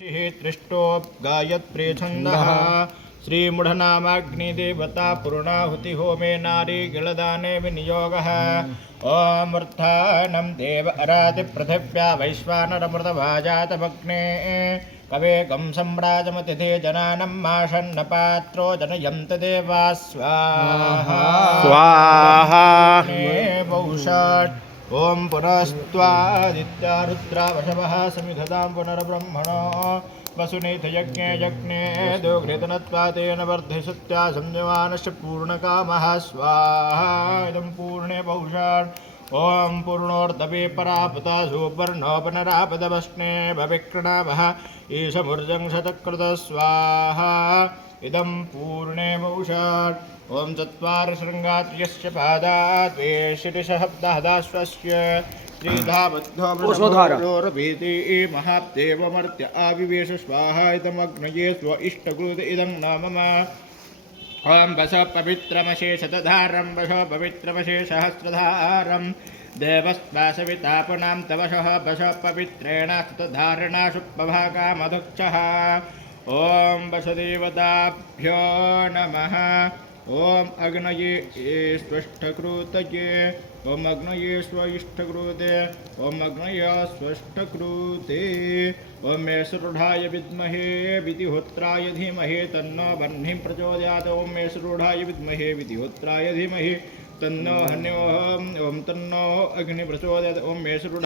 त्रिष्टोऽप्गायत्रे छन्दः श्रीमुढनामाग्निदेवता पूर्णाहुति होमे नारी गिलदाने विनियोगः ॐ देव अराति पृथिव्या वैश्वानरमृतभाजातमग्ने कवेगं सम्राजमतिथे जनानं माषन्नपात्रो जनयन्त देवा स्वाहा स्वाहा बहुषाट् ओं पुनस्त्वादित्या रुद्रा वशवः समिधतां पुनर्ब्रह्मणो वसुनीथ यज्ञे यज्ञे दोघृतनत्वातेन वर्धिसत्या संयमानश्च पूर्णकामः स्वाहा इदं पूर्णे बहुषान् ओं पूर्णोर्दपे परापता सुपर्णोपनरापदवस्ने भविक्रणवः ईशमुर्जं शतकृत स्वाहा इदं पूर्णे बहुषान् ओं चत्वारि शृङ्गात्र्यस्य पादात् वे शिरिषहब्दहदाश्वस्य श्रीधाबद्धोर्भीति महादेवमर्त्य आविवेश स्वाहा इदमग्नये स्व इष्टकृत इदं न मम ॐ वश पवित्रमशेषधारं वश पवित्रमशेषहस्रधारं देवस्वासवितापनां तवशः वश पवित्रेण स्तधारणाशुपभागामधुक्षः ॐ वसुदेवताभ्यो नमः ॐ अग्नये स्विष्ठकृतये ॐ अग्नये स्वइष्ठकृते ॐ अग्नये स्विष्ठकृते ॐ मेषरूढाय विद्महे विधिहोत्राय धीमहि तन्नो वह्निः प्रचोदयात् ॐ मेषरूढाय विद्महे विधिहोत्राय धीमहि तन्नो हन्यो ॐ तन्नो अग्निः प्रचोदयात् ॐ मेषरूढ